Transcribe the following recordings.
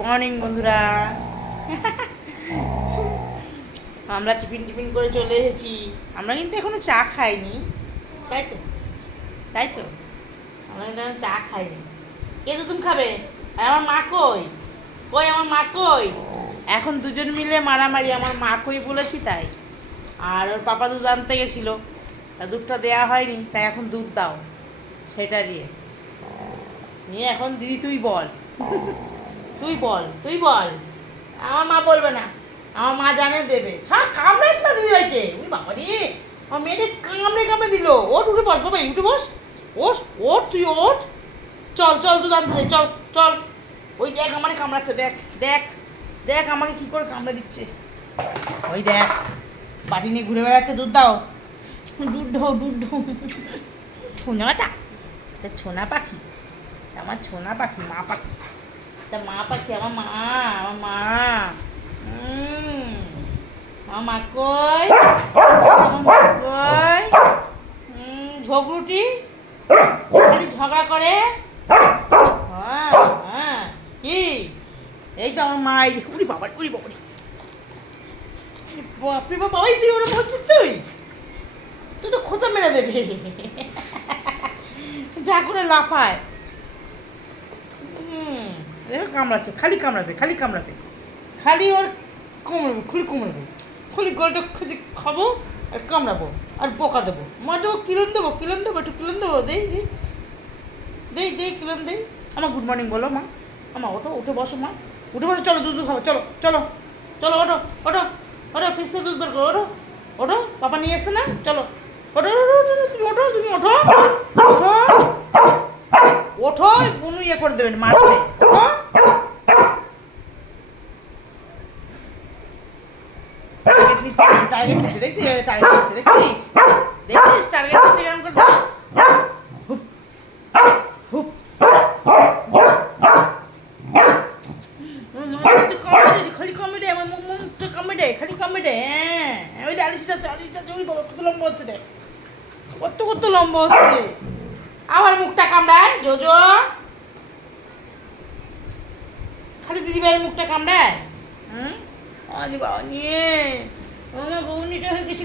Morning বন্ধুরা। আমরা tiffin করে চলে এসেছি। আমরা কিন্তু এখনো চা খাইনি, তাই তো? তাই তো, আমরা কিন্তু এখন চা খাইনি। কে তো তুমি খাবে? আর আমার মা কই? কই আমার মা কই? এখন দুজন মিলে মারামারি, আমার মা কই বলেছি তাই। আর ওর পাপা দুধ আনতে গেছিলো, তা দুধটা দেওয়া হয়নি, তাই এখন দুধ দাও সেটা নিয়ে এখন দিদি তুই বল, তুই বল। আমার মা বলবে না, আমার মা জানে দেবে। সব কামড়াইস না দিদি ভাইকে। ওই বাবা রে, আমার মেয়েটা কামড়ে দিল। ওঠ, উঠে বস বাবা, উঠে বস। ওঠ তুই ওঠ। চল তুই আনতে দে, চল। ওই দেখ আমাকে কামড়াচ্ছে, দেখ আমাকে কি করে কামড়ে দিচ্ছে। ওই দেখ বাটি নিয়ে ঘুরে বেড়াচ্ছে। দুধ দাও। ছোনাটা ছোনা পাখি, আমার ছোনা পাখি, মা পাখি। তা মা পাখি, আমার মা আমার কই? ঝগড়ুটি খালি ঝগড়া করে। হ্যাঁ কি? এই তো আমার মা। এই যে উড়ি বাবা, বাপরে বাবা, ওই তুই ওরা বলছিস, তুই তো খোঁচা মেরে দেবে। যা করে লাফায়। দেখো কামড়াচ্ছে, খালি কামড়াবে, খালি ওর কামড়াবে, খুলি গলটা খুঁজে খাবো আর কামড়াবো আর বোকা দেবো। মা দেবো, কিলন দেবো, একটু কিলন দেবো। দেই কিলন দেই। আমার গুড মর্নিং বলো মা। আমা উঠে বসো মা, উঠে বসো। চলো দুধ খাবো, চলো ওঠো ফিসে দুধ বের করো। ওঠো পাপা নিয়ে এসছে না। চলো ওঠো, তুমি ওঠো কোনো ইয়ে করে দেবেন, মারবে। টার্গেট নিচ্ছে, দেখছিস টার্গেট নিচ্ছে কেমন করে। খালি কমেডে। হ্যাঁ ওই আলিশটা বাবা কত লম্বা হচ্ছে, দেখ কত লম্বা হচ্ছে। আমার মুখটা কামড়ায় জোজো, খালি দিদিভাইয়ের মুখটা কামড়ায়। আলি বাবা নিয়ে আমার গৌনিটা হয়ে গেছে,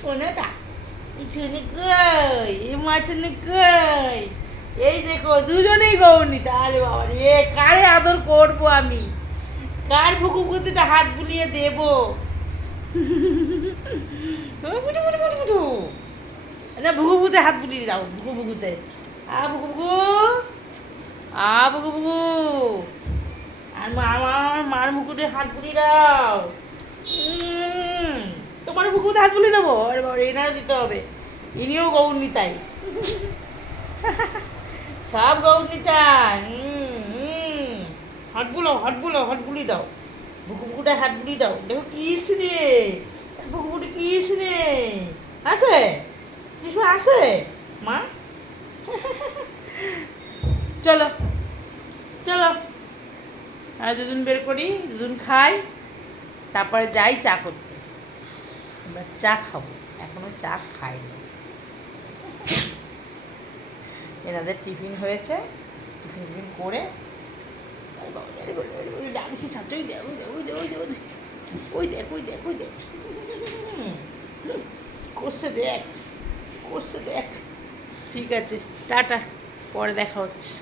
ছোনাটা এই ছোনে কই, এই মাছের কই। এই দেখো দুজনেই গৌনি। তাহলে বাবা রে, কারে আদর করবো আমি, কার বুকুতে হাত বুলিয়ে দেবো? না ভুকুতে হাত বুলিয়ে দাও, ভুকুতে ভুকু। আর আমার মার মুকুটে হাত বুলিয়ে দাও। তোমার বুকুতে হাত বুলিয়ে দেবো। আরে বাবা, এনারও দিতে হবে, ইনিও গৌরনি তাই। সব গৌরনিটা। হাত বুলিয়ে দাও, বুকুটা হাত বুলিয়ে দাও। দেখো কি শুনে বুকুটি, কি শুনে আসে, কিছু আসে মা। চলো আর দুদিন বের করি, দুদিন খাই, তারপরে যাই চা করতে। এবার চা খাবো, এখনো চা খাইনি। এনাদের টিফিন হয়েছে, টিফিন করে ওই দেখ করছে, দেখ। ঠিক আছে, টাটা, পরে দেখা হচ্ছে।